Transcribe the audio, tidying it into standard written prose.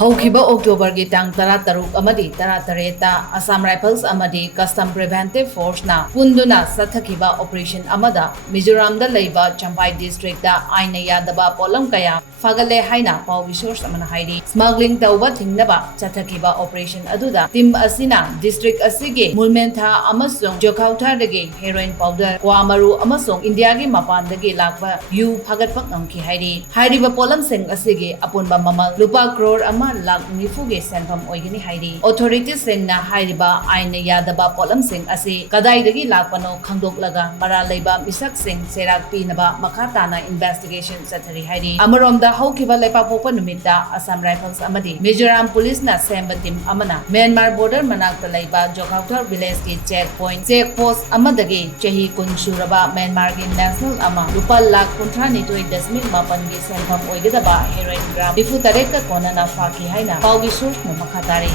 ꯍꯧꯈꯤꯕ ꯑꯣꯛꯇꯣꯕꯔꯒꯤ ꯇꯥꯡ 13 ꯑꯃꯗꯤ 18ꯇ ꯑꯁꯥꯝ ꯔꯥꯏꯐꯜꯁ ꯑꯃꯗꯤ ꯀꯁꯇꯝ ꯄ꯭ꯔꯤꯚꯦꯟꯇꯤꯚ ꯐꯣꯔꯁꯅ ꯄꯨꯟꯗꯨꯅ ꯆꯠꯊꯈꯤꯕ ꯑꯣꯄꯔꯦꯁꯟ ꯑꯃꯗ ꯃꯤꯖꯣꯔꯥꯝꯗ ꯂꯩꯕ ꯆꯝꯐꯥꯏ ꯗꯤꯁꯇ꯭ꯔꯤꯛꯇ ꯑꯥꯏꯟꯅ ꯌꯥꯗꯕ ꯄꯣꯠꯂꯝ ꯀꯌꯥ ꯐꯥꯒꯠꯂꯦ ꯍꯥꯏꯅ ꯄꯥꯎꯒꯤ ꯁꯣꯔꯁ ꯑꯃꯅ ꯍꯥꯏꯔꯤ꯫ ꯁ꯭ꯃꯒ꯭ꯂꯤꯡ ꯇꯧꯕ ꯊꯤꯡꯅꯕ ꯆꯠꯊꯈꯤꯕ ꯑꯣꯄꯔꯦꯁꯟ ꯑꯗꯨꯗ ꯇꯤꯝ ꯑꯁꯤꯅ ꯗꯤꯁꯇ꯭ꯔꯤꯛ ꯑꯁꯤꯒꯤ ꯃꯨꯜꯃꯦꯟꯊꯥ ꯑꯃꯁꯨꯡ ꯖꯣꯈꯥꯎꯊꯥꯗꯒꯤ ꯍꯦꯔꯣꯏꯟ ꯄꯥꯎꯗꯔ, ꯀ꯭ꯋꯥ ꯃꯔꯨ ꯑꯃꯁꯨꯡ ꯏꯟꯗꯤꯌꯥꯒꯤ ꯃꯄꯥꯟꯗꯒꯤ ꯂꯥꯛꯄ ꯌꯨ ꯐꯥꯒꯠꯄ ꯉꯝꯈꯤ ꯍꯥꯏꯔꯤ꯫ ꯍꯥꯏꯔꯤꯕ ꯄꯣꯠꯂꯝꯁꯤꯡ ꯑꯁꯤꯒꯤ ꯑꯄꯨꯟꯕ ꯃꯃꯜ ꯂꯨꯄꯥ ꯀ꯭ꯔꯣꯔ 1,90,000ꯒꯤ ꯁꯦꯟꯐꯝ ꯑꯣꯏꯒꯅꯤ ꯍꯥꯏꯔꯤ꯫ ꯑꯣꯊꯣꯔꯤꯇꯤꯁꯤꯡꯅ ꯍꯥꯏꯔꯤꯕ ꯑꯥꯏꯟꯅ ꯌꯥꯗꯕ ꯄꯣꯠꯂꯝꯁꯤꯡ ꯑꯁꯤ ꯀꯗꯥꯏꯗꯒꯤ ꯂꯥꯛꯄꯅꯣ ꯈꯪꯗꯣꯛꯂꯒ ꯃꯔꯥꯜ ꯂꯩꯕ ꯃꯤꯁꯛꯁꯤꯡ ꯆꯩꯔꯥꯛ ꯄꯤꯅꯕ ꯃꯈꯥ ꯇꯥꯅ ꯏꯟꯚꯦꯁꯇꯤꯒꯦꯁꯟ ꯆꯠꯊꯔꯤ ꯍꯥꯏꯔꯤ꯫ ꯑꯃꯔꯣꯝꯗ ꯍꯧꯈꯤꯕ ꯂꯩꯄꯥꯛꯄꯣꯛꯄ ꯅꯨꯃꯤꯠꯇ ꯑꯁꯥꯝ ꯔꯥꯏꯐꯜꯁ ꯑꯃꯗꯤ ꯃꯤꯖꯣꯔꯥꯝ ꯄꯨꯂꯤꯁꯅ ꯁꯦꯝꯕ ꯇꯤꯝ ꯑꯃꯅ ꯃ꯭ꯌꯥꯟꯃꯥꯔ ꯕꯣꯔꯗꯔ ꯃꯅꯥꯛꯇ ꯂꯩꯕ ꯖꯣꯈꯥꯎꯊꯥ ꯚꯤꯂꯦꯖꯀꯤ ꯆꯦꯛ ꯄꯣꯁꯠ ꯑꯃꯗꯒꯤ ꯆꯍꯤ 10 ꯁꯨꯔꯕ ꯃ꯭ꯌꯥꯟꯃꯥꯔꯒꯤ ꯅꯦꯁꯅꯦꯜ ꯑꯃ ꯂꯨꯄꯥ 1,52.8ꯒꯤ ꯁꯦꯟꯐꯝ ꯑꯣꯏꯒꯗꯕ ꯍꯦꯔꯣꯏꯟ ꯒ꯭ꯔꯥꯝ 94ꯒ ꯀꯣꯟꯅꯅ ꯐꯥꯈꯤ ꯍꯥꯏꯅ ꯄꯥꯎꯒꯤ ꯁꯣꯔꯁꯅ ꯃꯈꯥ ꯇꯥꯔꯤ꯫